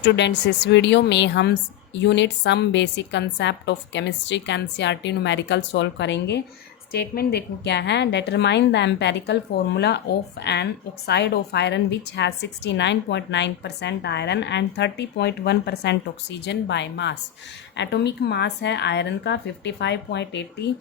Students, इस video में हम unit some basic concept of chemistry NCERT numerical solve करेंगे। स्टेटमेंट देखो क्या है। Determine the empirical formula of an oxide of iron which has 69.9% iron and 30.1% oxygen by mass. Atomic mass है iron का 55.85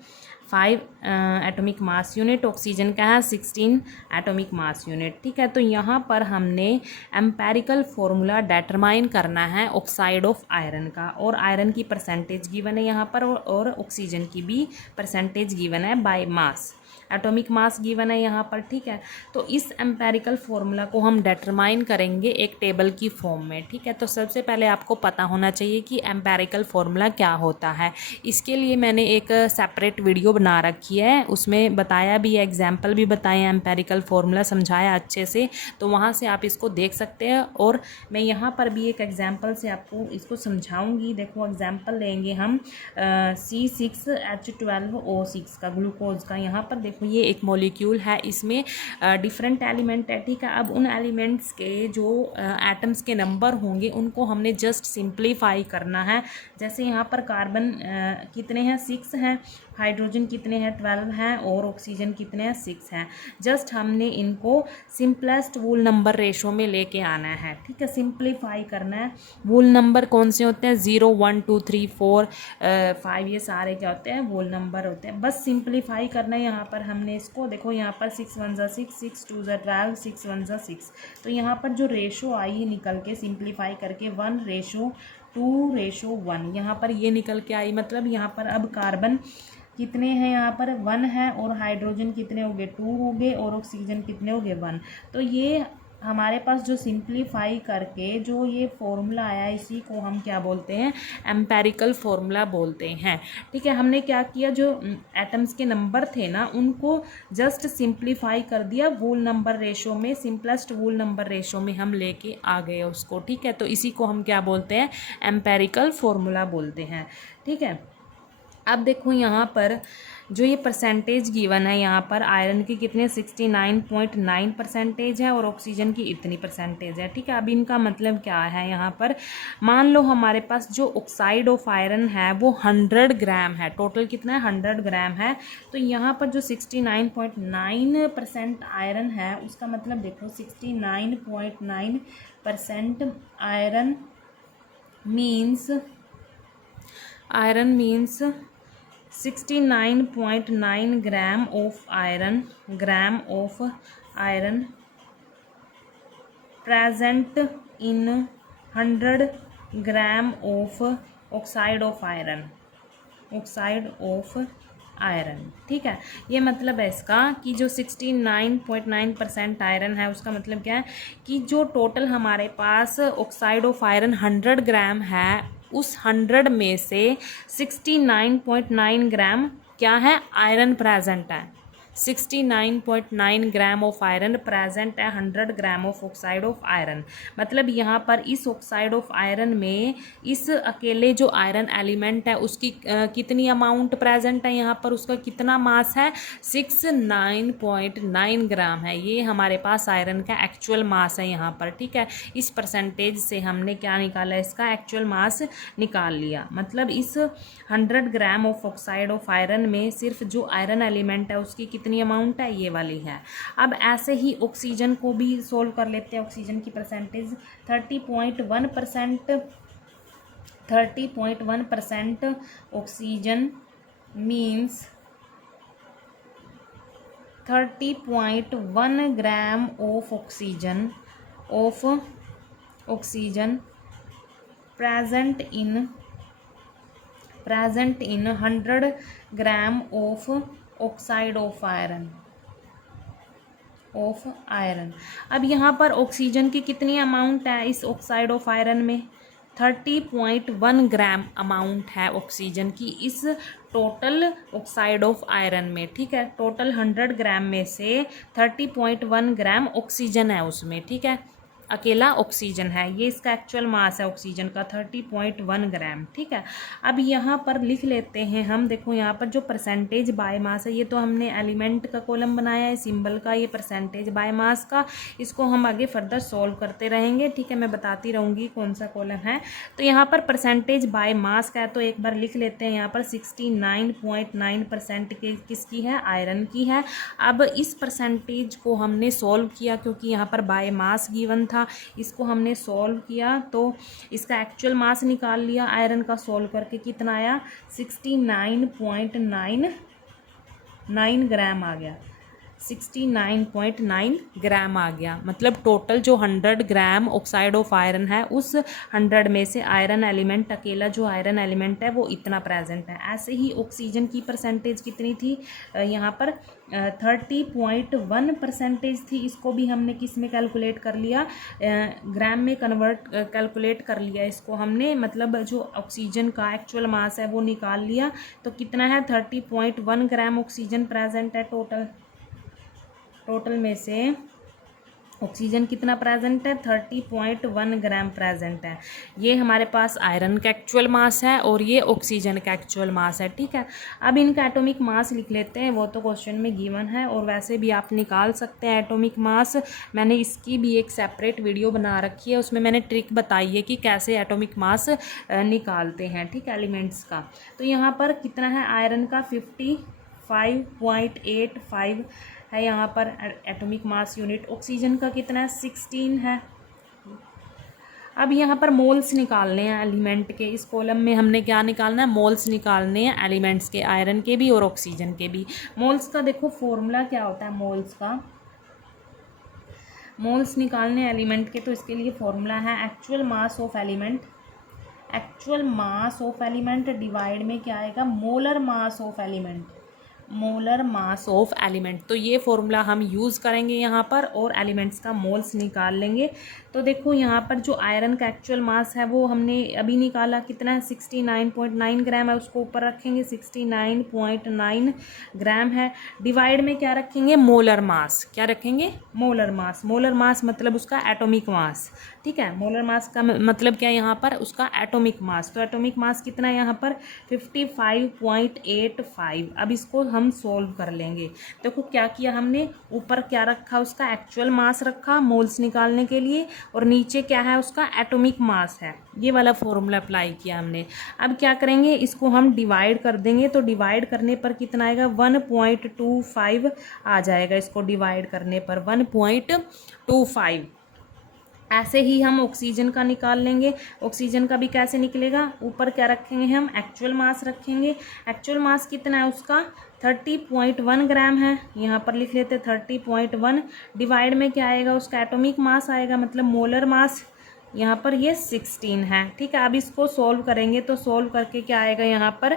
atomic mass unit, oxygen का है 16 atomic mass unit. ठीक है, तो यहाँ पर हमने एम्पेरिकल फॉर्मूला डिटरमाइन करना है ऑक्साइड ऑफ आयरन का, और आयरन की परसेंटेज गिवन है यहाँ पर, और ऑक्सीजन की भी परसेंटेज गिवन है bye mass. Atomic mass given है यहाँ पर। ठीक है, तो इस एम्पेरिकल फॉर्मूला को हम डिटरमाइन करेंगे एक टेबल की फॉर्म में। ठीक है, तो सबसे पहले आपको पता होना चाहिए कि एम्पेरिकल फॉर्मूला क्या होता है। इसके लिए मैंने एक सेपरेट वीडियो बना रखी है, उसमें बताया भी है, एग्जाम्पल भी बताए हैं, एम्पेरिकल फॉर्मूला समझाया अच्छे से, तो वहाँ से आप इसको देख सकते हैं। और मैं यहाँ पर भी एक एग्जाम्पल से आपको इसको समझाऊंगी। देखो एग्जाम्पल लेंगे हम C6H12O6 का, ग्लूकोज का। यहाँ पर देखो ये एक मॉलिक्यूल है, इसमें डिफरेंट एलिमेंट है। ठीक है, अब उन एलिमेंट्स के जो एटम्स के नंबर होंगे उनको हमने जस्ट सिंप्लीफाई करना है। जैसे यहाँ पर कार्बन कितने हैं, 6 हैं, हाइड्रोजन कितने हैं, 12 हैं, और ऑक्सीजन कितने हैं, 6 हैं। जस्ट हमने इनको सिंपलेस्ट वूल नंबर रेशो में लेके आना है। ठीक है, सिंप्लीफाई करना है। वूल नंबर कौन से होते हैं, 0 1 2 3 4 5, ये सारे क्या होते हैं, वूल नंबर होते हैं। बस सिंप्लीफाई करना है। यहाँ पर हमने इसको देखो, यहाँ पर 6 1 6, 6 2 12, 6 1 6, तो यहाँ पर जो रेशो आई निकल के सिंप्लीफाई करके 1:2:1 यहाँ पर ये निकल के आई। मतलब यहाँ पर अब कार्बन कितने हैं, यहाँ पर 1 है, और हाइड्रोजन कितने हो गए, 2 हो गए, और ऑक्सीजन कितने हो गए, 1। तो ये हमारे पास जो सिंप्लीफाई करके जो ये फॉर्मूला आया, इसी को हम क्या बोलते हैं, एम्पेरिकल फॉर्मूला बोलते हैं। ठीक है, हमने क्या किया, जो एटम्स के नंबर थे ना उनको जस्ट सिंप्लीफाई कर दिया वूल नंबर रेशो में, सिंपलेस्ट वूल नंबर रेशो में हम लेके आ गए उसको। ठीक है, तो इसी को हम क्या बोलते हैं, एम्पेरिकल फॉर्मूला बोलते हैं। ठीक है, अब देखो यहाँ पर जो ये परसेंटेज गिवन है, यहाँ पर आयरन की कितने 69.9% है, और ऑक्सीजन की इतनी परसेंटेज है। ठीक है, अब इनका मतलब क्या है, यहाँ पर मान लो हमारे पास जो ऑक्साइड ऑफ आयरन है वो 100 ग्राम है। टोटल कितना है, 100 ग्राम है। तो यहाँ पर जो 69.9% आयरन है, उसका मतलब देखो 69.9% iron means 69.9 gram of iron present in 100 gram of oxide of iron. ठीक है, ये मतलब है इसका कि जो 69.9% आयरन है, उसका मतलब क्या है कि जो टोटल हमारे पास ऑक्साइड ऑफ आयरन 100 ग्राम है, उस 100 में से 69.9 ग्राम क्या है, आयरन प्रेजेंट है। 69.9 ग्राम ऑफ आयरन प्रेजेंट है 100 gram of oxide of iron. मतलब यहाँ पर इस ऑक्साइड ऑफ आयरन में इस अकेले जो आयरन एलिमेंट है उसकी कितनी अमाउंट प्रेजेंट है, यहाँ पर उसका कितना मास है, 69.9 ग्राम है। ये हमारे पास आयरन का एक्चुअल मास है यहाँ पर। ठीक है, इस परसेंटेज से हमने क्या निकाला, इसका एक्चुअल मास निकाल लिया। मतलब इस 100 gram of oxide of iron में सिर्फ जो आयरन एलिमेंट है उसकी कितनी अमाउंट है, ये वाली है। अब ऐसे ही ऑक्सीजन को भी सोल्व कर लेते हैं। ऑक्सीजन की percentage 30.1% oxygen means 30.1 gram of oxygen present in 100 gram of oxide of iron. अब यहाँ पर ऑक्सीजन की कितनी अमाउंट है इस ऑक्साइड ऑफ आयरन में, 30.1 ग्राम अमाउंट है ऑक्सीजन की इस टोटल ऑक्साइड ऑफ आयरन में। ठीक है, टोटल 100 ग्राम में से 30.1 ग्राम ऑक्सीजन है उसमें। ठीक है, अकेला ऑक्सीजन है, ये इसका एक्चुअल मास है ऑक्सीजन का 30.1 ग्राम। ठीक है, अब यहाँ पर लिख लेते हैं हम, देखो यहाँ पर जो परसेंटेज बाय मास है, ये तो हमने एलिमेंट का कॉलम बनाया है सिंबल का, ये परसेंटेज बाय मास का, इसको हम आगे फर्दर सॉल्व करते रहेंगे। ठीक है, मैं बताती रहूँगी कौन सा कॉलम है। तो यहाँ पर परसेंटेज बाय मास का है, तो एक बार लिख लेते हैं यहाँ पर 69.9% के किसकी है, आयरन की है। अब इस परसेंटेज को हमने सॉल्व किया क्योंकि यहाँ पर बाय मास गिवन था, इसको हमने सॉल्व किया तो इसका एक्चुअल मास निकाल लिया आयरन का, सॉल्व करके कितना आया 69.99 ग्राम आ गया, 69.9 ग्राम आ गया। मतलब टोटल जो 100 ग्राम ऑक्साइड ऑफ आयरन है, उस 100 में से आयरन एलिमेंट, अकेला जो आयरन एलिमेंट है वो इतना प्रेजेंट है। ऐसे ही ऑक्सीजन की परसेंटेज कितनी थी, यहाँ पर 30.1% थी, इसको भी हमने किस में कैलकुलेट कर लिया, ग्राम में कन्वर्ट कैलकुलेट कर लिया इसको हमने, मतलब जो ऑक्सीजन का एक्चुअल मास है वो निकाल लिया। तो कितना है 30.1 ग्राम ऑक्सीजन प्रेजेंट है टोटल में से ऑक्सीजन कितना प्रेजेंट है 30.1 ग्राम प्रेजेंट है। ये हमारे पास आयरन का एक्चुअल मास है और ये ऑक्सीजन का एक्चुअल मास है। ठीक है, अब इनका एटॉमिक मास लिख लेते हैं, वो तो क्वेश्चन में गिवन है और वैसे भी आप निकाल सकते हैं एटॉमिक मास। मैंने इसकी भी एक सेपरेट वीडियो बना रखी है, उसमें मैंने ट्रिक बताई है कि कैसे एटॉमिक मास निकालते हैं, ठीक है, एलिमेंट्स का। तो यहाँ पर कितना है आयरन का 55.85 है यहाँ पर एटॉमिक मास यूनिट, ऑक्सीजन का कितना है 16 है। अब यहाँ पर मोल्स निकालने हैं एलिमेंट के, इस कॉलम में हमने क्या निकालना है, मोल्स निकालने हैं एलिमेंट्स के, आयरन के भी और ऑक्सीजन के भी। मोल्स का देखो फॉर्मूला क्या होता है, मोल्स निकालने एलिमेंट के, तो इसके लिए फॉर्मूला है actual mass of element, actual mass of element divide में क्या आएगा, molar mass of element, molar mass of element. तो ये फॉर्मूला हम यूज़ करेंगे यहाँ पर और एलिमेंट्स का मोल्स निकाल लेंगे। तो देखो यहाँ पर जो आयरन का एक्चुअल मास है वो हमने अभी निकाला, कितना है 69.9 ग्राम है, उसको ऊपर रखेंगे 69.9 ग्राम है, डिवाइड में क्या रखेंगे, मोलर मास, क्या रखेंगे, मोलर मास। मोलर मास मतलब उसका एटॉमिक मास, ठीक है, मोलर मास का मतलब क्या है यहाँ पर, उसका एटॉमिक मास। तो एटॉमिक मास कितना है यहाँ पर 55.85। अब इसको हम सोल्व कर लेंगे। देखो क्या किया हमने, ऊपर क्या रखा, उसका एक्चुअल मास रखा मोल्स निकालने के लिए, और नीचे क्या है, उसका एटॉमिक मास है, ये वाला फॉर्मूला अप्लाई किया हमने। अब क्या करेंगे, इसको हम डिवाइड कर देंगे, तो डिवाइड करने पर कितना आएगा 1.25 आ जाएगा, इसको डिवाइड करने पर 1.25। ऐसे ही हम ऑक्सीजन का निकाल लेंगे, ऑक्सीजन का भी कैसे निकलेगा, ऊपर क्या रखेंगे हम, एक्चुअल मास रखेंगे। एक्चुअल मास कितना है उसका 30.1 ग्राम है, यहाँ पर लिख लेते 30.1, डिवाइड में क्या आएगा, उसका एटॉमिक मास आएगा, मतलब मोलर मास, यहाँ पर ये 16 है। ठीक है, अब इसको सोल्व करेंगे, तो सोल्व करके क्या आएगा यहाँ पर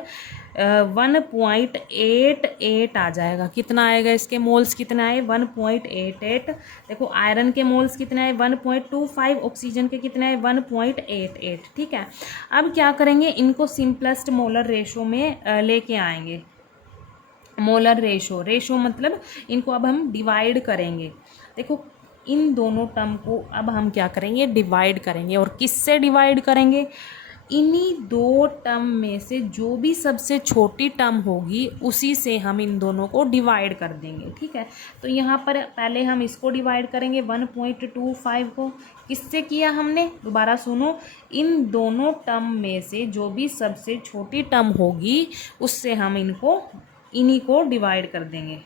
1.88 आ जाएगा। कितना आएगा, इसके मोल्स कितना है 1.88। देखो आयरन के मोल्स कितना है 1.25, ऑक्सीजन के कितना है 1.88। ठीक है, अब क्या करेंगे, इनको सिंपलेस्ट मोलर रेशो में लेके आएंगे। मोलर रेशो मतलब इनको अब हम डिवाइड करेंगे। देखो इन दोनों टर्म को अब हम क्या करेंगे, डिवाइड करेंगे, और किससे डिवाइड करेंगे, इन्हीं दो टर्म में से जो भी सबसे छोटी टर्म होगी उसी से हम इन दोनों को डिवाइड कर देंगे। ठीक है, तो यहाँ पर पहले हम इसको डिवाइड करेंगे 1.25 को, किससे किया हमने, दोबारा सुनो, इन दोनों टर्म में से जो भी सबसे छोटी टर्म होगी उससे हम इन्हीं को डिवाइड कर देंगे।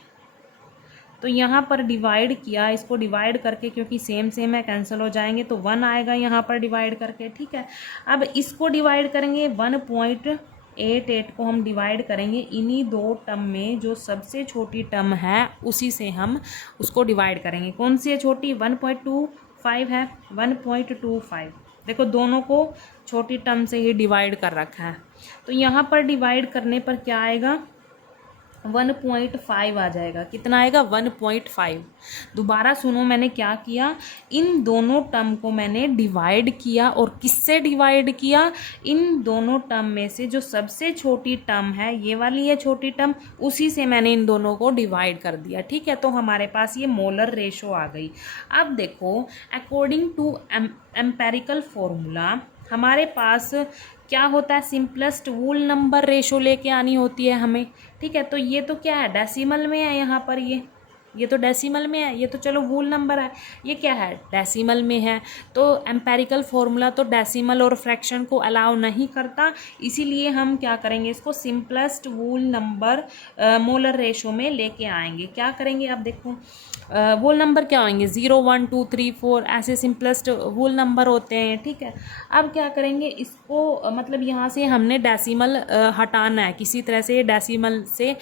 तो यहाँ पर डिवाइड किया, इसको डिवाइड करके, क्योंकि सेम है कैंसिल हो जाएंगे, तो 1 आएगा यहाँ पर डिवाइड करके। ठीक है, अब इसको डिवाइड करेंगे 1.88 को हम डिवाइड करेंगे इन्हीं दो टर्म में, जो सबसे छोटी टर्म है उसी से हम उसको डिवाइड करेंगे। कौन सी है छोटी, 1.25 है, 1.25। देखो दोनों को छोटी टर्म से ही डिवाइड कर रखा है, तो यहाँ पर डिवाइड करने पर क्या आएगा 1.5 आ जाएगा। कितना आएगा? 1.5। दोबारा सुनो, मैंने क्या किया, इन दोनों टर्म को मैंने डिवाइड किया। और किससे डिवाइड किया? इन दोनों टर्म में से जो सबसे छोटी टर्म है, ये वाली है छोटी टर्म, उसी से मैंने इन दोनों को डिवाइड कर दिया। ठीक है, तो हमारे पास ये मोलर रेशो आ गई। अब देखो, अकॉर्डिंग टू एम्पेरिकल फॉर्मूला हमारे पास क्या होता है, सिंपलेस्ट वोल नंबर रेशो लेके आनी होती है हमें। ठीक है, तो ये तो क्या है, डेसिमल में है यहाँ पर, ये तो डेसिमल में है, ये तो चलो वोल नंबर है, ये क्या है, डेसिमल में है। तो एम्पेरिकल फॉर्मूला तो डेसिमल और फ्रैक्शन को अलाउ नहीं करता, इसीलिए हम क्या करेंगे, इसको सिंपलेस्ट वोल नंबर मोलर रेशो में लेके आएंगे। क्या करेंगे, अब देखो वोल नंबर क्या होंगे, 0 1 2 3 4 ऐसे सिंपलेस्ट वोल नंबर होते हैं। ठीक है, अब क्या करेंगे, इसको मतलब यहाँ से हमने डेसिमल हटाना है, किसी तरह से डेसिमल से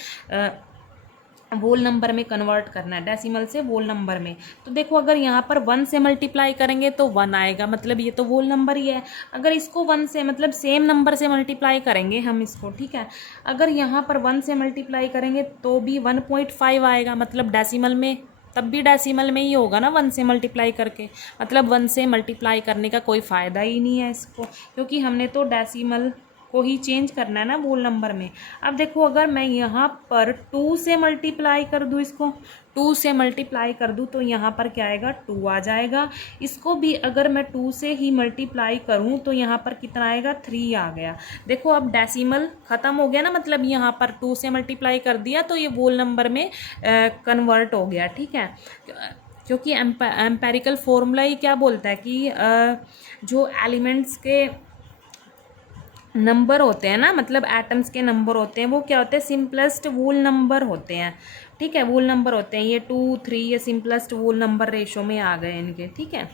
वोल नंबर में कन्वर्ट करना है, डेसिमल से वोल नंबर में। तो देखो, अगर यहाँ पर 1 से मल्टीप्लाई करेंगे तो 1 आएगा, मतलब ये तो वोल नंबर ही है। अगर इसको 1 से मतलब सेम नंबर से मल्टीप्लाई करेंगे हम इसको, ठीक है, अगर यहाँ पर 1 से मल्टीप्लाई करेंगे तो भी 1.5 आएगा, मतलब डेसिमल में, तब भी डेसिमल में ही होगा ना 1 से मल्टीप्लाई करके, मतलब 1 से मल्टीप्लाई करने का कोई फ़ायदा ही नहीं है इसको, क्योंकि हमने तो डेसिमल को ही चेंज करना है ना वोल नंबर में। अब देखो, अगर मैं यहाँ पर 2 से मल्टीप्लाई कर दूँ, इसको 2 से मल्टीप्लाई कर दूँ तो यहाँ पर क्या आएगा, 2 आ जाएगा। इसको भी अगर मैं 2 से ही मल्टीप्लाई करूँ तो यहाँ पर कितना आएगा, 3 आ गया। देखो, अब डेसिमल ख़त्म हो गया ना, मतलब यहाँ पर 2 से मल्टीप्लाई कर दिया तो ये वोल नंबर में कन्वर्ट हो गया। ठीक है, क्योंकि एम्पेरिकल फॉर्मूला ही क्या बोलता है कि जो एलिमेंट्स के नंबर होते हैं ना, मतलब एटम्स के नंबर होते हैं, वो क्या होते हैं, सिंपलेस्ट वोल नंबर होते हैं। ठीक है, वोल नंबर होते हैं, ये 2 3 ये सिंपलेस्ट वोल नंबर रेशो में आ गए इनके। ठीक है,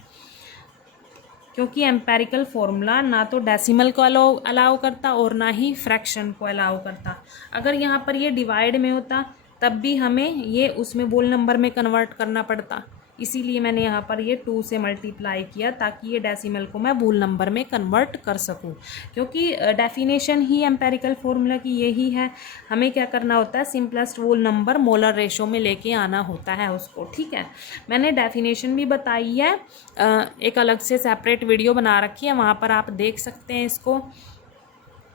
क्योंकि एम्पेरिकल फॉर्मूला ना तो डेसिमल को अलाउ करता और ना ही फ्रैक्शन को अलाउ करता। अगर यहाँ पर ये डिवाइड में होता तब भी हमें ये उसमें वोल नंबर में कन्वर्ट करना पड़ता, इसीलिए मैंने यहाँ पर ये 2 से मल्टीप्लाई किया ताकि ये डेसिमल को मैं वोल नंबर में कन्वर्ट कर सकूँ, क्योंकि डेफिनेशन ही एम्पेरिकल फार्मूला की यही है, हमें क्या करना होता है, सिंपलेस्ट वोल नंबर मोलर रेशो में लेके आना होता है उसको। ठीक है, मैंने डेफिनेशन भी बताई है, एक अलग से सेपरेट वीडियो बना रखी है, वहाँ पर आप देख सकते हैं इसको।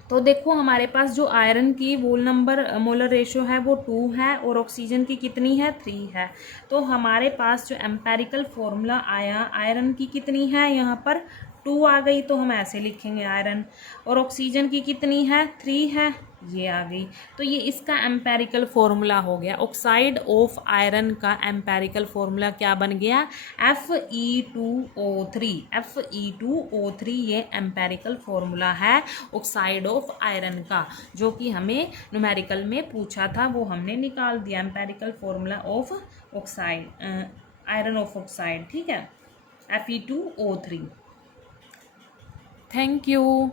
तो देखो, हमारे पास जो आयरन की वोल नंबर मोलर रेशो है वो 2 है और ऑक्सीजन की कितनी है, 3 है। तो हमारे पास जो एम्पेरिकल फॉर्मूला आया, आयरन की कितनी है, यहाँ पर 2 आ गई, तो हम ऐसे लिखेंगे आयरन, और ऑक्सीजन की कितनी है, 3 है, ये आ गई। तो ये इसका एम्पेरिकल फॉर्मूला हो गया। ऑक्साइड ऑफ आयरन का एम्पेरिकल फॉर्मूला क्या बन गया, Fe2O3। Fe2O3 ये एम्पेरिकल फॉर्मूला है ऑक्साइड ऑफ आयरन का, जो कि हमें न्यूमेरिकल में पूछा था, वो हमने निकाल दिया, empirical formula of oxide, iron of oxide. ठीक है, Fe2O3। Thank you.